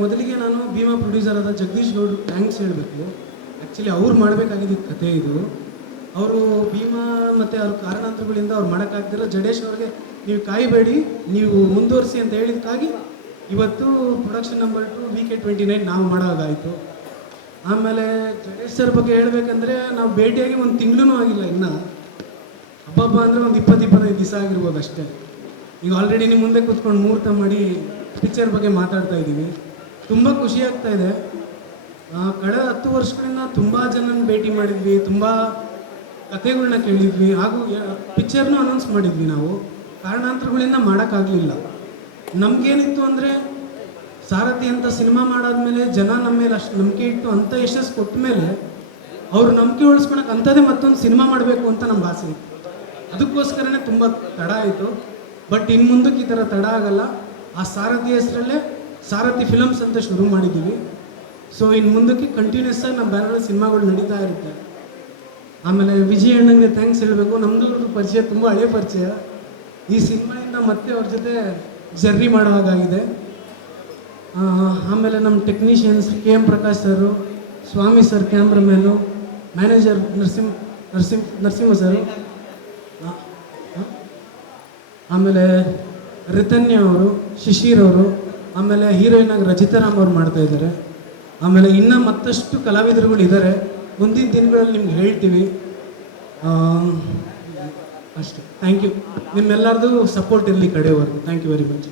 ಮೊದಲಿಗೆ ನಾನು ಭೀಮಾ ಪ್ರೊಡ್ಯೂಸರ್ ಆದ ಜಗದೀಶ್ ಗೌಡ್ರು ಥ್ಯಾಂಕ್ಸ್ ಹೇಳಬೇಕು. ಆ್ಯಕ್ಚುಲಿ ಅವ್ರು ಮಾಡಬೇಕಾಗಿದ್ದ ಕತೆ ಇದು. ಅವರು ಭೀಮಾ ಮತ್ತು ಅವ್ರ ಕಾರಣಾಂತರಗಳಿಂದ ಅವ್ರು ಮಾಡೋಕ್ಕಾಗ್ದಿಲ್ಲ. ಜಡೇಶ್ ಅವ್ರಿಗೆ ನೀವು ಕಾಯಬೇಡಿ, ನೀವು ಮುಂದುವರಿಸಿ ಅಂತ ಹೇಳಿದಕ್ಕಾಗಿ ಇವತ್ತು production number two V K twenty nine ನಾವು ಮಾಡೋದಾಯಿತು. ಆಮೇಲೆ ಜಡೇಶ್ ಸರ್ ಬಗ್ಗೆ ಹೇಳಬೇಕಂದ್ರೆ ನಾವು ಭೇಟಿಯಾಗಿ ಒಂದು ತಿಂಗಳೂ ಆಗಿಲ್ಲ ಇನ್ನು. ಹಬ್ಬ ಅಂದರೆ ಒಂದು ಇಪ್ಪತ್ತು ಇಪ್ಪತ್ತೈದು ದಿವಸ ಆಗಿರ್ಬೋದು ಅಷ್ಟೇ. ಈಗ ಆಲ್ರೆಡಿ ನಿಮ್ಮ ಮುಂದೆ ಕೂತ್ಕೊಂಡು ಮುಹೂರ್ತ ಮಾಡಿ ಪಿಕ್ಚರ್ ಬಗ್ಗೆ ಮಾತಾಡ್ತಾ ಇದ್ದೀವಿ. ತುಂಬ ಖುಷಿ ಆಗ್ತಾ ಇದೆ. ಕಳೆದ ಹತ್ತು ವರ್ಷಗಳಿಂದ ತುಂಬ ಜನನ ಭೇಟಿ ಮಾಡಿದ್ವಿ, ತುಂಬ ಕಥೆಗಳನ್ನ ಕೇಳಿದ್ವಿ ಹಾಗೂ ಪಿಕ್ಚರ್ನೂ ಅನೌನ್ಸ್ ಮಾಡಿದ್ವಿ ನಾವು. ಕಾರಣಾಂತರಗಳಿಂದ ಮಾಡೋಕ್ಕಾಗಲಿಲ್ಲ. ನಮಗೇನಿತ್ತು ಅಂದರೆ, ಸಾರಥಿ ಅಂತ ಸಿನಿಮಾ ಮಾಡಾದ್ಮೇಲೆ ಜನ ನಮ್ಮ ಮೇಲೆ ಅಷ್ಟು ನಂಬಿಕೆ ಇಟ್ಟು ಅಂಥ ಯಶಸ್ಸು ಕೊಟ್ಟ ಮೇಲೆ ಅವ್ರು ನಂಬಿಕೆ ಉಳಿಸ್ಕೊಳಕ್ಕೆ ಅಂಥದ್ದೇ ಮತ್ತೊಂದು ಸಿನಿಮಾ ಮಾಡಬೇಕು ಅಂತ ನಮ್ಮ ಆಸೆ ಇತ್ತು. ಅದಕ್ಕೋಸ್ಕರನೇ ತುಂಬ ತಡ ಆಯಿತು. ಬಟ್ ಇನ್ನು ಮುಂದಕ್ಕೆ ಈ ಥರ ತಡ ಆಗಲ್ಲ. ಆ ಸಾರಥಿ ಹೆಸರಲ್ಲೇ ಸಾರಥಿ ಫಿಲಮ್ಸ್ ಅಂತ ಶುರು ಮಾಡಿದ್ದೀವಿ. ಸೊ ಇನ್ನು ಮುಂದಕ್ಕೆ ಕಂಟಿನ್ಯೂಸ್ ಆಗಿ ನಮ್ಮ ಬ್ಯಾನರ್ ಸಿನಿಮಾಗಳು ನಡೀತಾ ಇರುತ್ತೆ. ಆಮೇಲೆ ವಿಜಯ್ ಅಣ್ಣಂಗೆ ಥ್ಯಾಂಕ್ಸ್ ಹೇಳಬೇಕು. ನಮ್ಮದು ಪರಿಚಯ ತುಂಬ ಹಳೆ ಪರಿಚಯ. ಈ ಸಿನಿಮಾಯಿಂದ ಮತ್ತೆ ಅವ್ರ ಜೊತೆ ಜರ್ನಿ ಮಾಡೋ ಹಾಗಾಗಿದೆ. ಆ, ಆಮೇಲೆ ನಮ್ಮ technicians K M Prakash sir Swami sir cameraman manager Narasimha Narasimha Narasimha sir. ಆಮೇಲೆ ರಿತನ್ಯ ಅವರು ಶಿಶಿರ್ ಅವರು ಆಮೇಲೆ ಹೀರೋಯಿನ್ ಆಗಿ ರಚಿತಾರಾಮ್ ಅವ್ರು ಮಾಡ್ತಾ ಇದ್ದಾರೆ. ಆಮೇಲೆ ಇನ್ನೂ ಮತ್ತಷ್ಟು ಕಲಾವಿದರುಗಳು ಇದ್ದಾರೆ ಮುಂದಿನ ದಿನಗಳಲ್ಲಿ ನಿಮ್ಗೆ ಹೇಳ್ತೀವಿ. ಅಷ್ಟೇ. ಥ್ಯಾಂಕ್ ಯು ನಿಮ್ಮೆಲ್ಲರದು ಸಪೋರ್ಟ್ ಇರಲಿ ಕಡೆಯವರೆಗೂ ಥ್ಯಾಂಕ್ ಯು ವೆರಿ ಮಚ್